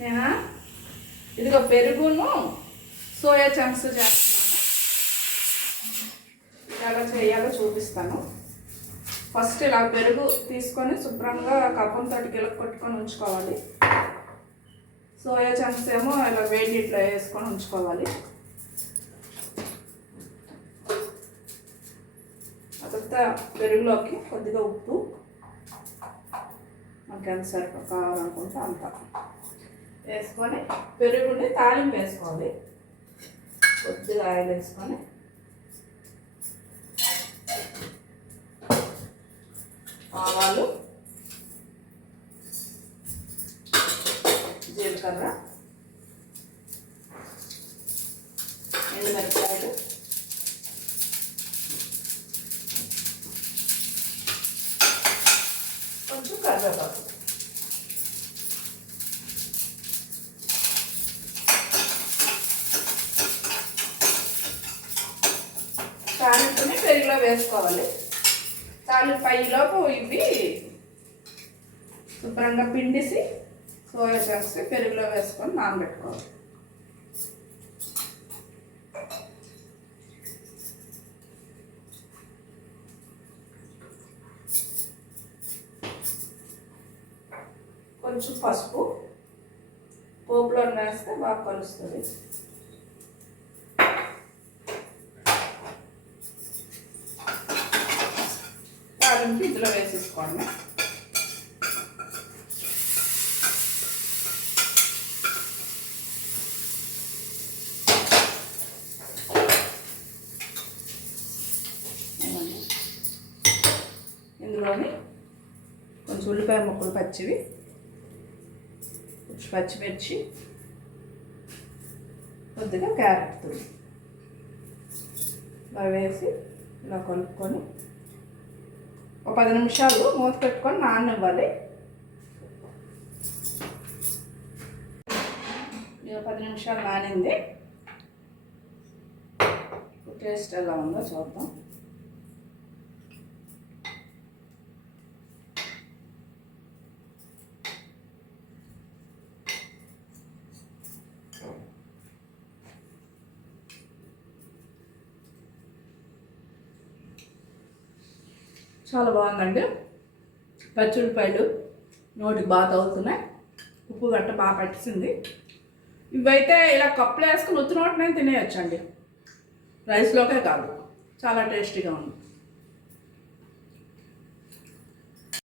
నేనా ఇదిగో పెరుగును సోయా చంక్స్ చేస్తున్నాను. ఎలా చేయాలో చూపిస్తాను. ఫస్ట్ ఇలా పెరుగు తీసుకొని శుభ్రంగా కప్పంతో గిలక కొట్టుకొని ఉంచుకోవాలి. సోయా చంక్స్ ఏమో ఇలా వేడి నీటిలో వేసుకొని ఉంచుకోవాలి. అదంతా పెరుగులోకి కొద్దిగా ఉప్పు, మనకి ఎంత సరిపో కావాలనుకుంటే అంత వేసుకొని పెరుగుని తాలింపు వేసుకోవాలి. కొద్దిగా ఆయిల్ వేసుకొని ఆవాలు, జీలకర్ర, ఎండుమిరపకాయలు, కొంచెం కరివేపాకు, తాలింపుని పెరుగులో వేసుకోవాలి. తాలింపు అయ్యేలోపు ఇవి శుభ్రంగా పిండిసి సోయా చంక్స్ పెరుగులో వేసుకొని నానబెట్టుకోవాలి. కొంచెం పసుపు పోపులో వేస్తే బాగా కలుస్తుంది. తాలింపు ఇందులో వేసేసుకోండి. ఇందులోని కొంచెం ఉల్లిపాయ ముక్కలు పచ్చివి, కొంచెం పచ్చిమిర్చి, కొద్దిగా క్యారెట్ తురుము ఇలా వేసి ఇలా కలుపుకొని ఒక 10 నిమిషాలు మూత పెట్టుకొని నాననివ్వాలి. 10 నిమిషాలు నానింది. టేస్ట్ ఎలా ఉందో చూద్దాం. చాలా బాగుందండి. పచ్చిమిరపకాయలు నోటికి బాగా తగులుతున్నాయి. ఉప్పు గట్ట బాగా పట్టింది. ఇవైతే ఇలా కప్పులు వేసుకుని ఉత్తి నోటినే తినేయచ్చండి. రైస్లోకే కాదు, చాలా టేస్టీగా ఉంది.